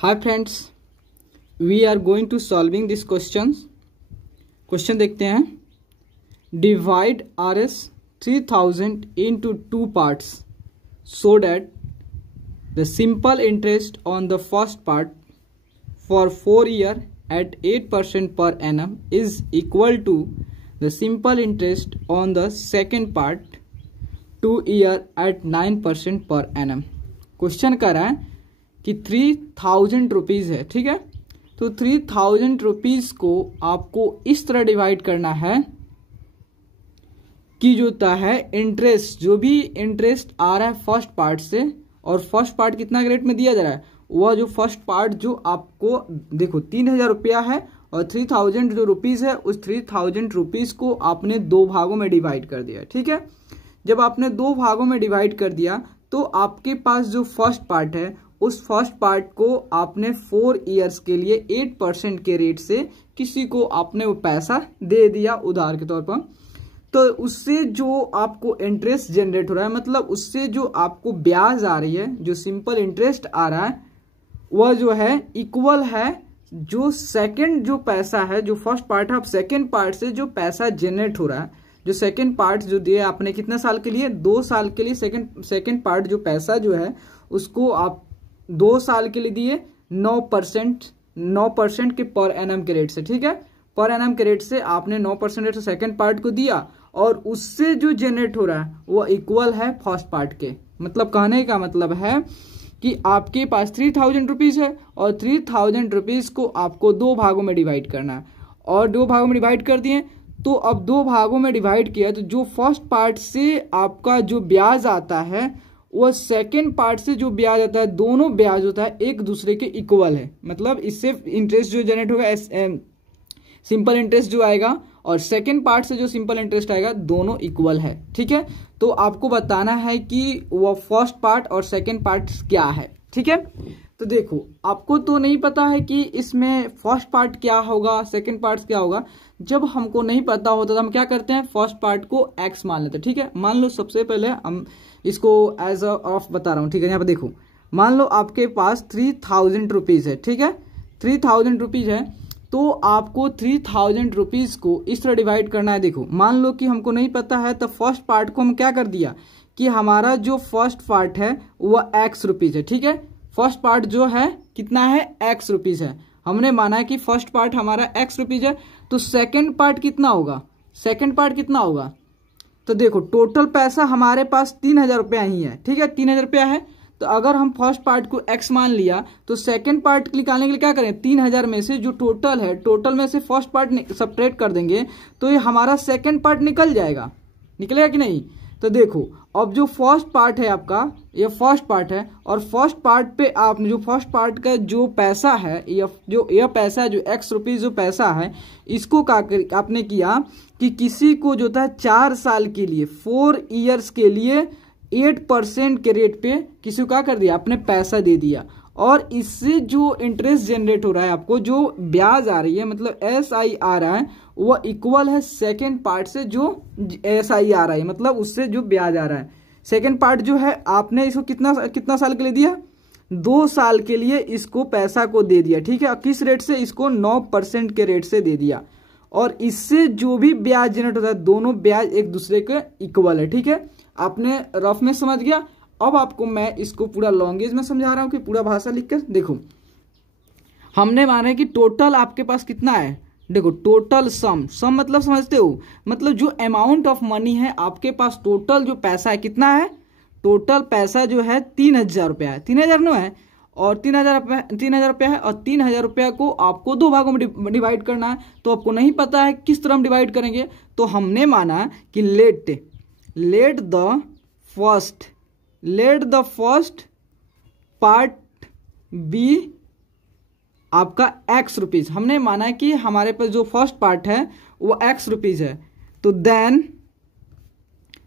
Hi friends, we are going to solving this questions. Question देखते हैं. Divide Rs 3000 into two parts so that the simple interest on the first part for 4 years at 8% per annum is equal to the simple interest on the second part 2 years at 9% per annum. Question कर रहा है कि 3000 rupees है, ठीक है. तो 3000 rupees को आपको इस तरह डिवाइड करना है कि जो होता है इंटरेस्ट, जो भी इंटरेस्ट आ रहा है फर्स्ट पार्ट से, और फर्स्ट पार्ट कितना रेट में दिया जा रहा है, वह जो फर्स्ट पार्ट जो आपको देखो 3000 रुपया है और 3000 जो रुपीज़ है उस 3000 रुपीज़ को आपने दो भागों में डिवाइड कर दिया, ठीक है. जब आपने दो भागों में डिवाइड कर दिया तो आपके पास जो फर्स्ट पार्ट है उस फर्स्ट पार्ट को आपने 4 इयर्स के लिए 8% के रेट से किसी को आपने वो पैसा दे दिया उधार के तौर पर. तो उससे जो आपको इंटरेस्ट जनरेट हो रहा है, मतलब उससे जो आपको ब्याज आ रही है, जो सिंपल इंटरेस्ट आ रहा है, वह जो है इक्वल है जो सेकंड जो पैसा है, जो फर्स्ट पार्ट है, अब सेकंड पार्ट से जो पैसा जनरेट हो रहा है, जो सेकंड पार्ट जो दिया आपने कितने साल के लिए, 2 साल के लिए. सेकंड पार्ट जो पैसा जो है उसको आप 2 साल के लिए दिए 9% के पर एनम के रेट से, ठीक है. पर एनम के रेट से आपने 9% रेट से सेकंड पार्ट को दिया और उससे जो जनरेट हो रहा है वो इक्वल है फर्स्ट पार्ट के. मतलब कहने का मतलब है कि आपके पास 3000 रुपीज़ है और 3000 रुपीज़ को आपको दो भागों में डिवाइड करना है, और दो भागों में डिवाइड कर दिए. तो अब दो भागों में डिवाइड किया तो जो फर्स्ट पार्ट से आपका जो ब्याज आता है वो सेकेंड पार्ट से जो ब्याज आता है, दोनों ब्याज होता है एक दूसरे के इक्वल है. मतलब इससे इंटरेस्ट जो जनरेट होगा, सिंपल इंटरेस्ट जो आएगा और सेकेंड पार्ट से जो सिंपल इंटरेस्ट आएगा, दोनों इक्वल है, ठीक है. तो आपको बताना है कि वो फर्स्ट पार्ट और सेकेंड पार्ट क्या है, ठीक है. तो देखो, आपको तो नहीं पता है कि इसमें फर्स्ट पार्ट क्या होगा, सेकेंड पार्ट क्या होगा. जब हमको नहीं पता होता तो हम क्या करते हैं, फर्स्ट पार्ट को x मान लेते हैं, ठीक है. मान लो सबसे पहले हम इसको एज ऑफ बता रहा हूँ, ठीक है. यहाँ पे देखो, मान लो आपके पास 3000 रुपीज़ है, ठीक है. 3000 रुपीज़ है तो आपको 3000 रुपीज़ को इस तरह डिवाइड करना है. देखो, मान लो कि हमको नहीं पता है तो फर्स्ट पार्ट को हम क्या कर दिया कि हमारा जो फर्स्ट पार्ट है वह x रुपीज़ है, ठीक है. फर्स्ट पार्ट जो है कितना है, x रुपीज़ है. हमने माना है कि फर्स्ट पार्ट हमारा x रुपीज़ है. तो सेकंड पार्ट कितना होगा, सेकंड पार्ट कितना होगा. तो देखो, टोटल पैसा हमारे पास 3000 रुपया ही है, ठीक है. 3000 रुपया है. तो अगर हम फर्स्ट पार्ट को x मान लिया तो सेकंड पार्ट निकालने के लिए क्या करें, 3000 में से जो टोटल है, टोटल में से फर्स्ट पार्ट सब्ट्रैक्ट कर देंगे तो ये हमारा सेकंड पार्ट निकल जाएगा. निकलेगा कि नहीं. तो देखो, अब जो फर्स्ट पार्ट है आपका, ये फर्स्ट पार्ट है, और फर्स्ट पार्ट पे आप जो फर्स्ट पार्ट का जो पैसा है, यह पैसा जो x रुपीज़ जो पैसा है, इसको आपने किया कि किसी को जो था 4 साल के लिए, 4 इयर्स के लिए 8% के रेट पे किसी को क्या कर दिया, आपने पैसा दे दिया. और इससे जो इंटरेस्ट जनरेट हो रहा है, आपको जो ब्याज आ रही है, मतलब SI आ रहा है, वह इक्वल है सेकेंड पार्ट से जो SI आ रहा है, मतलब उससे जो ब्याज आ रहा है. सेकेंड पार्ट जो है आपने इसको कितना साल के लिए दिया, 2 साल के लिए इसको पैसा को दे दिया, ठीक है. किस रेट से, इसको 9% के रेट से दे दिया. और इससे जो भी ब्याज जनरेट होता है, दोनों ब्याज एक दूसरे के इक्वल है, ठीक है. आपने रफ में समझ गया. अब आपको मैं इसको पूरा लैंग्वेज में समझा रहा हूं कि पूरा भाषा लिखकर. देखो, हमने माना कि टोटल आपके पास कितना है. देखो, टोटल सम मतलब समझते हो, मतलब जो अमाउंट ऑफ मनी है आपके पास, टोटल जो पैसा है कितना है, टोटल पैसा जो है 3000 रुपया है. 3000 नो है और 3000 रुपया है, और 3000 रुपया को आपको दो भागों में डिवाइड करना है. तो आपको नहीं पता है किस तरह हम डिवाइड करेंगे. तो हमने माना कि let the first part be आपका x रुपीज़. हमने माना कि हमारे पास जो फर्स्ट पार्ट है वो x रुपीज़ है. तो देन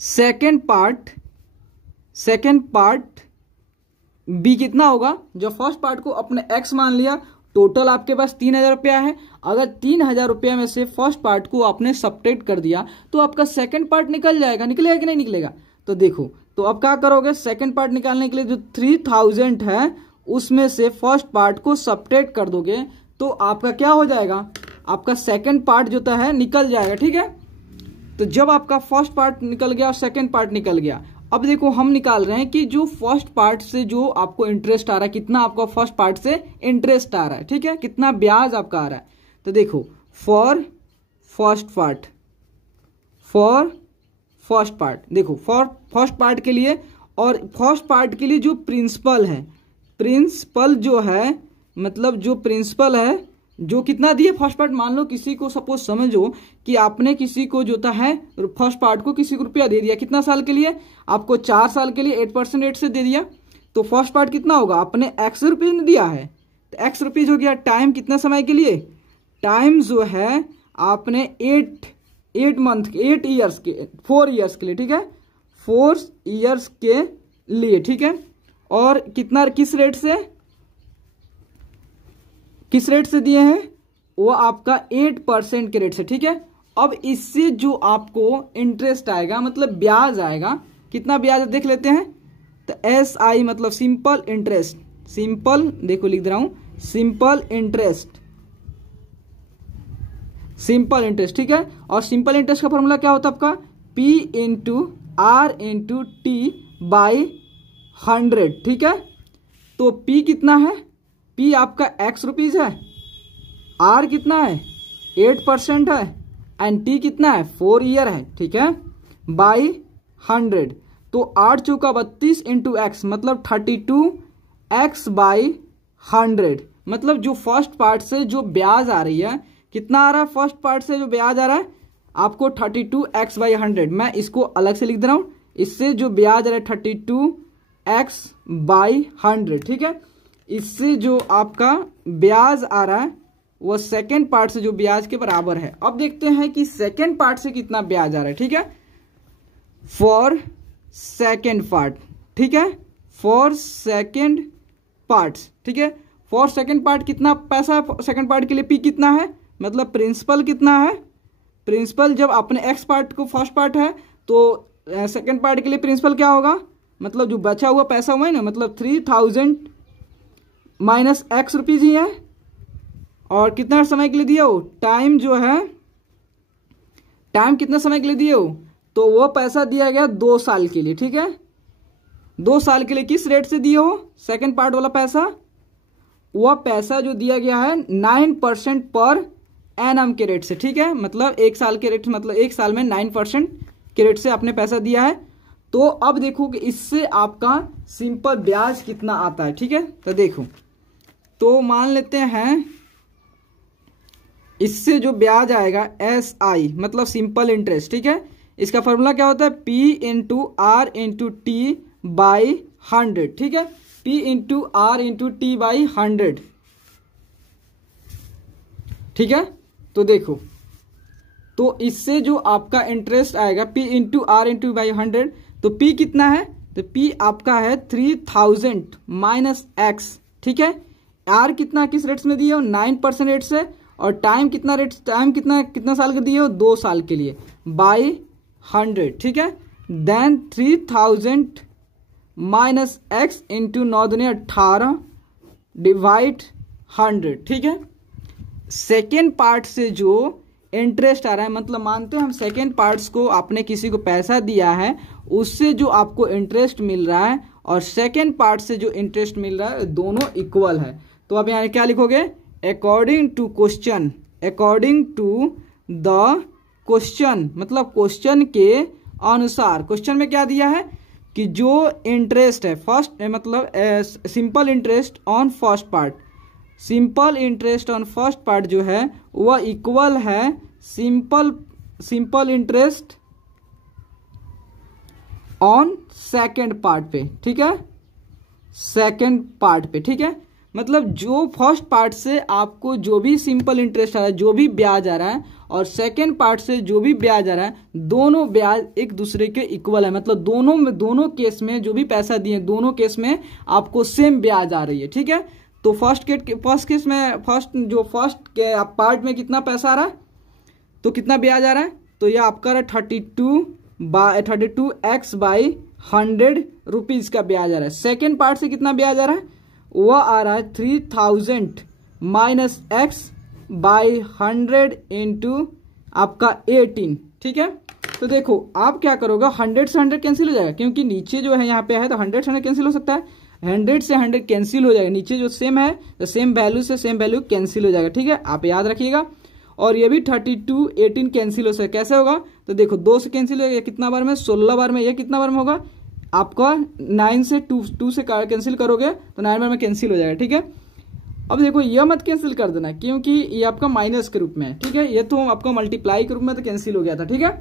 सेकेंड पार्ट b कितना होगा. जो फर्स्ट पार्ट को अपने x मान लिया, टोटल आपके पास 3000 रुपया है. अगर 3000 रुपया में से फर्स्ट पार्ट को आपने सब्ट्रैक्ट कर दिया तो आपका सेकेंड पार्ट निकल जाएगा. निकलेगा कि नहीं निकलेगा. तो देखो, तो अब क्या करोगे, सेकेंड पार्ट निकालने के लिए जो 3000 है उसमें से फर्स्ट पार्ट को सब्ट्रैक्ट कर दोगे तो आपका क्या हो जाएगा, आपका सेकंड पार्ट जो है निकल जाएगा। ठीक है, तो जब आपका फर्स्ट पार्ट निकल गया और सेकंड पार्ट निकल गया, अब देखो हम निकाल रहे हैं कि जो फर्स्ट पार्ट से जो आपको इंटरेस्ट आ रहा है, कितना आपका फर्स्ट पार्ट से इंटरेस्ट आ रहा है। ठीक है, कितना ब्याज आपका आ रहा है। तो देखो फॉर फर्स्ट पार्ट देखो फॉर फर्स्ट पार्ट के लिए, और फर्स्ट पार्ट के लिए जो प्रिंसिपल है, प्रिंसिपल जो है मतलब जो प्रिंसिपल है जो कितना दिए फर्स्ट पार्ट, मान लो किसी को सपोज समझो कि आपने किसी को जो है फर्स्ट पार्ट को किसी को रुपया दे दिया, कितना साल के लिए, आपको 4 साल के लिए 8% रेट से दे दिया। तो फर्स्ट पार्ट कितना होगा, आपने x रुपीज दिया है तो x रुपीज हो गया। टाइम कितना समय के लिए, टाइम जो है आपने 8 ईयर्स के 4 ईयर्स के लिए। ठीक है, 4 ईयर्स के लिए। ठीक है, और कितना किस रेट से दिए हैं, वो आपका 8% के रेट से। ठीक है, अब इससे जो आपको इंटरेस्ट आएगा मतलब ब्याज आएगा, कितना ब्याज देख लेते हैं। तो SI मतलब सिंपल इंटरेस्ट, सिंपल देखो लिख दे रहा हूं, सिंपल इंटरेस्ट। ठीक है, और सिंपल इंटरेस्ट का फॉर्मूला क्या होता है आपका, P into R into T by 100। ठीक है, तो P कितना है, P आपका x रुपीज है, R कितना है 8% है, एंड T कितना है 4 ईयर है। ठीक है, बाई 100, तो 8 चौका 32 इंटू एक्स मतलब 32x बाई 100। मतलब जो फर्स्ट पार्ट से जो ब्याज आ रही है, कितना आ रहा है फर्स्ट पार्ट से जो ब्याज आ रहा है आपको 32x बाई 100। मैं इसको अलग से लिख दे रहा हूं, इससे जो ब्याज आ रहा है 32x बाई 100। ठीक है, इससे जो आपका ब्याज आ रहा है वो सेकेंड पार्ट से जो ब्याज के बराबर है। अब देखते हैं कि सेकेंड पार्ट से कितना ब्याज आ रहा है। ठीक है, फॉर सेकेंड पार्ट। ठीक है, फॉर सेकेंड पार्ट। ठीक है, फॉर सेकेंड पार्ट कितना पैसा है सेकेंड पार्ट के लिए, P कितना है मतलब प्रिंसिपल कितना है, प्रिंसिपल जब अपने एक्स पार्ट को फर्स्ट पार्ट है तो सेकेंड पार्ट के लिए प्रिंसिपल क्या होगा, मतलब जो बचा हुआ पैसा हुआ है ना, मतलब 3000 माइनस x रुपीज ही है, और कितना समय के लिए दिए हो, टाइम जो है टाइम कितना समय के लिए दिए हो, तो वो पैसा दिया गया 2 साल के लिए। ठीक है, 2 साल के लिए किस रेट से दिए हो सेकेंड पार्ट वाला पैसा, वह पैसा जो दिया गया है 9% पर एनम के रेट से। ठीक है, मतलब 1 साल के रेट, मतलब 1 साल में 9% के रेट से आपने पैसा दिया है। तो अब देखो कि इससे आपका सिंपल ब्याज कितना आता है। ठीक है, तो देखो, तो मान लेते हैं इससे जो ब्याज आएगा SI मतलब सिंपल इंटरेस्ट। ठीक है, इसका फॉर्मूला क्या होता है, P into R into T by 100। ठीक है, P into R into T by 100। ठीक है, तो देखो, तो इससे जो आपका इंटरेस्ट आएगा P into R into by 100, तो P कितना है, तो P आपका है 3000 माइनस x। ठीक है, R कितना किस रेट्स में दिए हो 9% रेट से, और टाइम कितना रेट, टाइम कितना साल के दिए हो 2 साल के लिए बाई 100। ठीक है, देन 3000 माइनस x इंटू 9 दूनी 18 डिवाइड 100। ठीक है, सेकेंड पार्ट से जो इंटरेस्ट आ रहा है, मतलब मानते हैं हम सेकेंड पार्ट्स को आपने किसी को पैसा दिया है, उससे जो आपको इंटरेस्ट मिल रहा है और सेकेंड पार्ट से जो इंटरेस्ट मिल रहा है दोनों इक्वल है। तो आप यहाँ क्या लिखोगे, according to question, according to the question मतलब क्वेश्चन के अनुसार। क्वेश्चन में क्या दिया है कि जो इंटरेस्ट है फर्स्ट मतलब simple interest on first part, simple interest on first part जो है वह इक्वल है simple interest on second part पे। ठीक है, सेकेंड पार्ट पे। ठीक है, मतलब जो फर्स्ट पार्ट से आपको जो भी सिंपल इंटरेस्ट आ रहा है, जो भी ब्याज आ रहा है, और सेकेंड पार्ट से जो भी ब्याज आ रहा है, दोनों ब्याज एक दूसरे के इक्वल है। मतलब दोनों केस में जो भी पैसा दिए दोनों केस में आपको सेम ब्याज आ रही है। ठीक है, तो फर्स्ट केस में फर्स्ट पार्ट में कितना पैसा आ रहा है, तो कितना ब्याज आ रहा है, तो यह आपका 32x बाई 100 रुपीज का ब्याज आ रहा है। सेकेंड पार्ट से कितना ब्याज आ रहा है, वह आ रहा है 3000 माइनस एक्स बाई 100 इंटू आपका 18, ठीक है। तो देखो आप क्या करोगे, 100 से 100 कैंसिल हो जाएगा, क्योंकि नीचे जो है यहाँ पे है तो 100 से 100 कैंसिल हो सकता है, 100 से 100 कैंसिल हो जाएगा, नीचे जो सेम है तो सेम वैल्यू से सेम वैल्यू कैंसिल हो जाएगा, ठीक है, आप याद रखिएगा। और ये भी 32 18 कैंसिल हो सकता है, कैसे होगा, तो देखो 2 से कैंसिल हो गया, कितना बार में 16 बार में, ये कितना बार में होगा आपका 9 से 2 से कैंसिल करोगे तो 9 बार में कैंसिल हो जाएगा, ठीक है। अब देखो ये मत कैंसिल कर देना, क्योंकि ये आपका माइनस के रूप में है, ठीक है, ये तो आपका मल्टीप्लाई के रूप में तो कैंसिल हो गया था, ठीक है।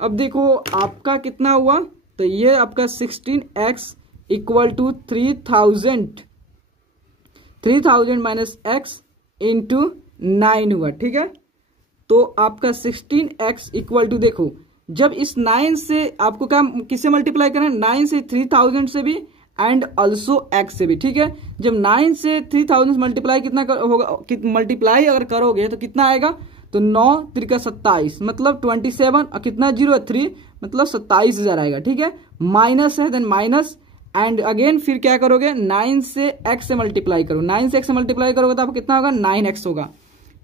अब देखो आपका कितना हुआ, तो ये आपका 16x equal to 3000 minus x into 9 हुआ, ठीक है। तो आपका 16x इक्वल टू, देखो जब इस 9 से आपको क्या किससे मल्टीप्लाई करना है, 9 से 3000 से भी एंड ऑल्सो x से भी, ठीक है। जब 9 से 3000 मल्टीप्लाई कितना होगा, मल्टीप्लाई अगर करोगे तो कितना आएगा, तो 9 3 27 मतलब 27 और कितना जीरो है 3 मतलब 27,000 आएगा, ठीक है। माइनस है, देन माइनस एंड अगेन फिर क्या करोगे, 9 से x से मल्टीप्लाई करो, 9 से x से मल्टीप्लाई करोगे तो आपको कितना होगा 9x होगा,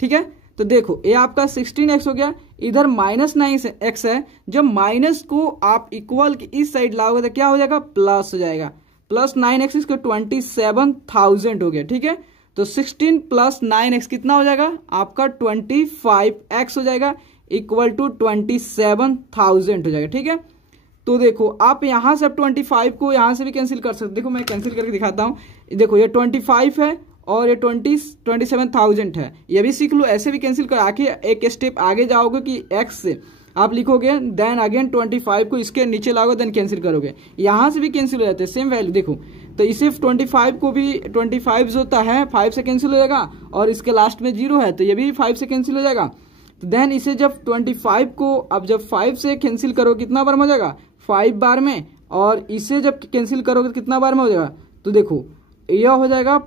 ठीक है। तो देखो ये आपका 16x हो गया, इधर माइनस 9x है, जब माइनस को आप इक्वल की इस साइड लाओगे तो क्या हो जाएगा, प्लस हो जाएगा, प्लस 9x इसको 27,000 हो गया, ठीक है। तो 16 प्लस 9x कितना हो जाएगा आपका 25x हो जाएगा, इक्वल टू 27,000 हो जाएगा, ठीक है। तो देखो आप यहां से 25 को यहां से भी कैंसिल कर सकते, देखो मैं कैंसिल करके दिखाता हूं, देखो ये 25 है और ये 27,000 है, ये भी सीख लो, ऐसे भी कैंसिल कर, आके एक स्टेप आगे जाओगे कि x से आप लिखोगे, देन अगेन 25 को इसके नीचे लाओगे, देन कैंसिल करोगे, यहां से भी कैंसिल हो जाते हैं सेम वैल्यू। देखो तो इसे 25 को भी 25 जो होता है 5 से कैंसिल हो जाएगा, और इसके लास्ट में 0 है तो ये भी 5 से कैंसिल हो जाएगा। तो देन इसे जब 25 को अब जब 5 से कैंसिल करो कितना बार में हो जाएगा, 5 बार में, और इसे जब कैंसिल करोगे तो कितना बार में हो जाएगा, तो देखो यह हो जाएगा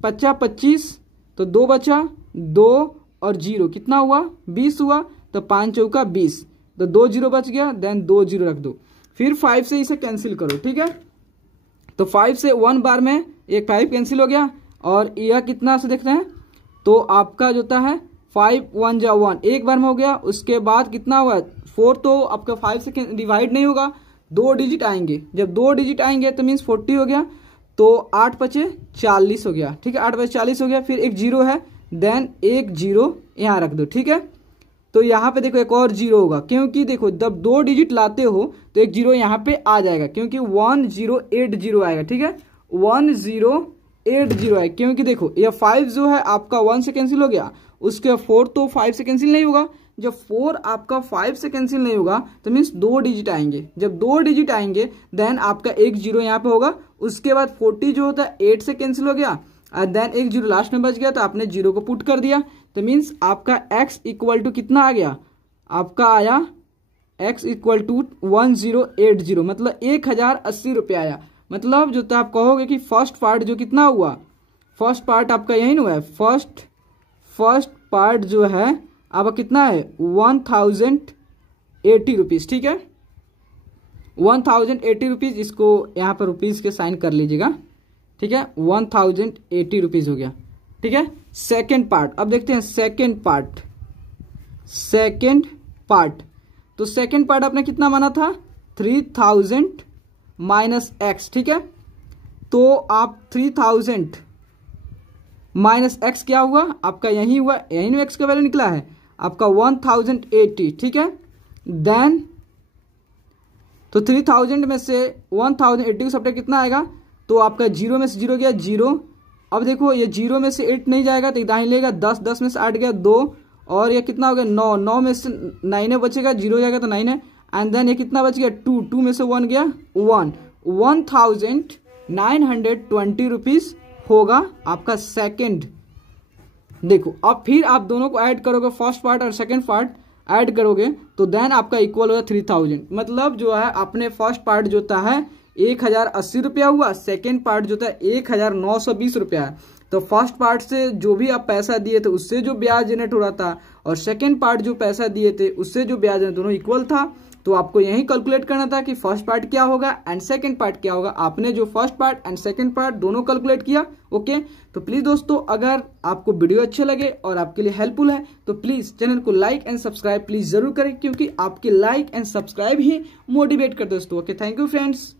25, तो 2 बचा 2 और 0 कितना हुआ 20 हुआ, तो 5 चौका 20, तो 2 0 बच गया, देन 2 0 रख दो, फिर 5 से इसे कैंसिल करो, ठीक है। तो 5 से 1 बार में एक 5 कैंसिल हो गया, और यह कितना से देखते हैं, तो आपका जो होता है 5 1 जा 1 एक बार में हो गया, उसके बाद कितना हुआ 4, तो आपका 5 से डिवाइड नहीं होगा, 2 डिजिट आएंगे, जब 2 डिजिट आएंगे तो मीन्स 40 हो गया, तो 8 बचे 40 हो गया, ठीक है, 8 बचे 40 हो गया, फिर एक 0 है, देन एक 0 यहाँ रख दो, ठीक है। तो यहाँ पे देखो एक और 0 होगा, क्योंकि देखो जब 2 डिजिट लाते हो तो एक 0 यहाँ पे आ जाएगा, क्योंकि 1080 आएगा, ठीक है, 1080 है, क्योंकि देखो यह 5 जो है आपका 1 से कैंसिल हो गया, उसके 4 तो 5 से कैंसिल नहीं होगा, जब 4 आपका 5 से कैंसिल नहीं होगा तो मीन्स 2 डिजिट आएंगे, जब 2 डिजिट आएंगे देन आपका एक 0 यहाँ पे होगा, उसके बाद 40 जो होता है 8 से कैंसिल हो गया, और देन एक 0 लास्ट में बच गया, तो आपने 0 को पुट कर दिया, तो मीन्स आपका x इक्वल टू कितना आ गया, आपका आया x इक्वल टू 1080, मतलब 1080 रुपये आया। मतलब जो तो आप कहोगे कि फर्स्ट पार्ट जो कितना हुआ, फर्स्ट पार्ट आपका यही हुआ है, फर्स्ट पार्ट जो है आपका कितना है 1080 रुपीज़, ठीक है, 1080 रुपीज़, इसको यहाँ पर रुपीज़ के साइन कर लीजिएगा, ठीक है, 1080 रुपीज़ हो गया, ठीक है। सेकेंड पार्ट, अब देखते हैं सेकेंड पार्ट, तो सेकेंड पार्ट आपने कितना माना था 3000 माइनस एक्स, ठीक है। तो आप 3000 माइनस एक्स क्या हुआ आपका, यही हुआ, यही एक्स का वैल्यू निकला है आपका 1080, ठीक है। देन तो 3000 में से 1080 को सब्ट्रैक्ट कितना आएगा, तो आपका 0 में से 0 गया 0, अब देखो ये 0 में से 8 नहीं जाएगा तो दाहिने लेगा 10, 10 में से 8 गया 2, और ये कितना हो गया 9, 9 में से 9 बचेगा, 0 जाएगा तो 9 है, एंड देन ये कितना बच गया 2, 2 में से 1 गया 1, 1920 रुपीज़ होगा आपका सेकेंड। देखो अब फिर आप दोनों को ऐड करोगे, फर्स्ट पार्ट और सेकेंड पार्ट ऐड करोगे तो देन आपका इक्वल होगा 3000, मतलब जो है अपने फर्स्ट पार्ट जो होता है 1080 रुपया हुआ, सेकेंड पार्ट जो होता है 1920 रुपया है। तो फर्स्ट पार्ट से जो भी आप पैसा दिए थे उससे जो ब्याज जनरेट हो रहा था, और सेकेंड पार्ट जो पैसा दिए थे उससे जो ब्याज दोनों इक्वल था, तो आपको यही कैलकुलेट करना था कि फर्स्ट पार्ट क्या होगा एंड सेकंड पार्ट क्या होगा। आपने जो first part and second part दोनों कैलकुलेट किया। ओके, तो प्लीज दोस्तों अगर आपको वीडियो अच्छे लगे और आपके लिए हेल्पफुल है तो प्लीज चैनल को लाइक एंड सब्सक्राइब प्लीज जरूर करें, क्योंकि आपके like and subscribe he motivate करते दोस्तों। Okay, thank you friends.